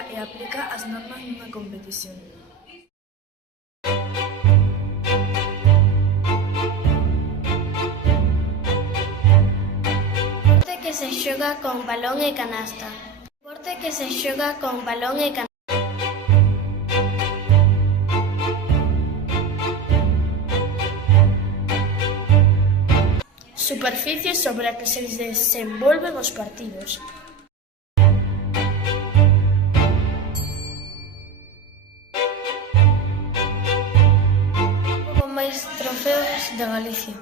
respecta e aplica as normas nunha competición. Deporte que se xoga con balón e canasta. Deporte que se xoga con balón e canasta. Superficie sobre a que se desenvolven os partidos. Con máis trofeos de Galicia.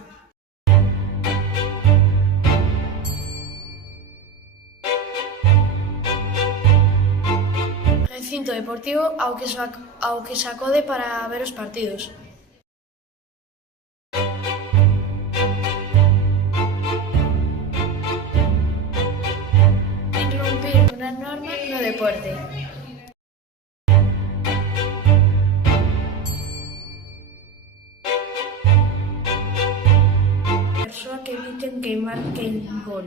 Recinto deportivo ao que se acode para ver os partidos. Irrumpir unha norma no deporte. Persoa que eviten que marquen gol.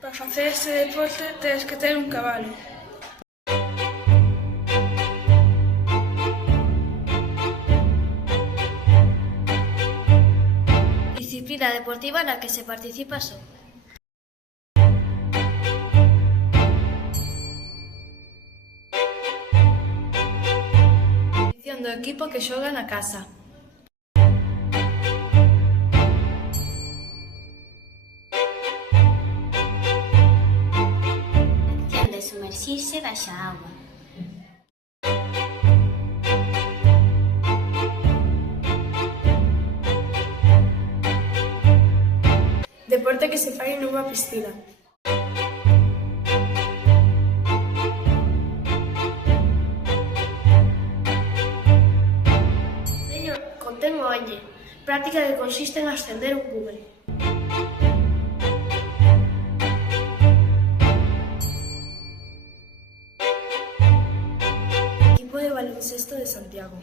Para facer este deporte tens que ter un cabalo. Disciplina deportiva na que se participa só. Posición do equipo que xoga na casa. Acción de sumerxirse baixo a auga. Deporte que se fai nunha piscina. Contén o añe, práctica que consiste en ascender un cubre. Equipo de baloncesto de Santiago.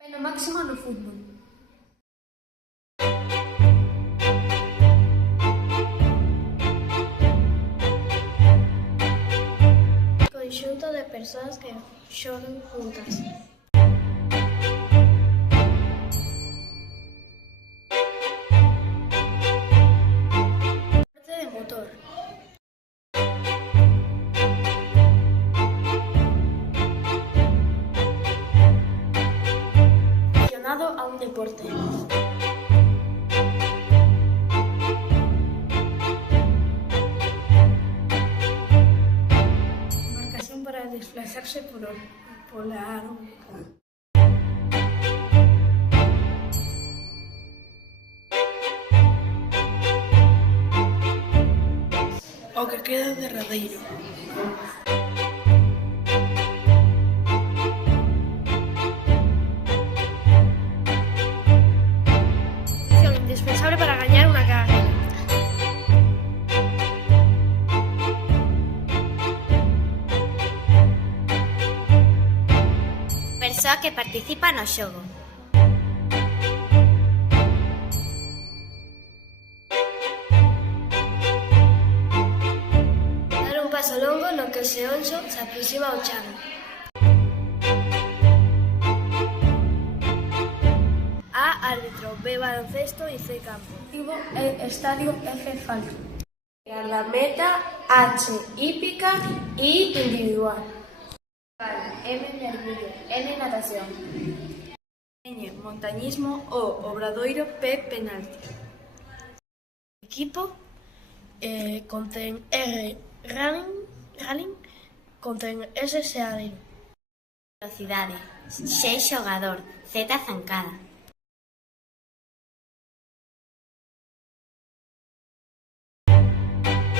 Pena máxima no fútbol. Conxunto de persoas que xogan juntas. Deporte de motor. Relacionado a un deporte. Marcación para desplazarse pola auga. O que queda derradeiro. Condición indispensable para gañar unha carreira. Persoa que participa no xogo. Dar un paso longo no que ese onxo se aproxima ao chan. A, árbitro, B, baloncesto e C, campo. Estadio, F, falto. La meta, H, hípica, I, individual. M, mergullo, N, natación. N, montañismo, O, obradoiro, P, penalti. Equipo, contén R, running, contén S, seadero. Velocidade. 6 xogador. Z zancada.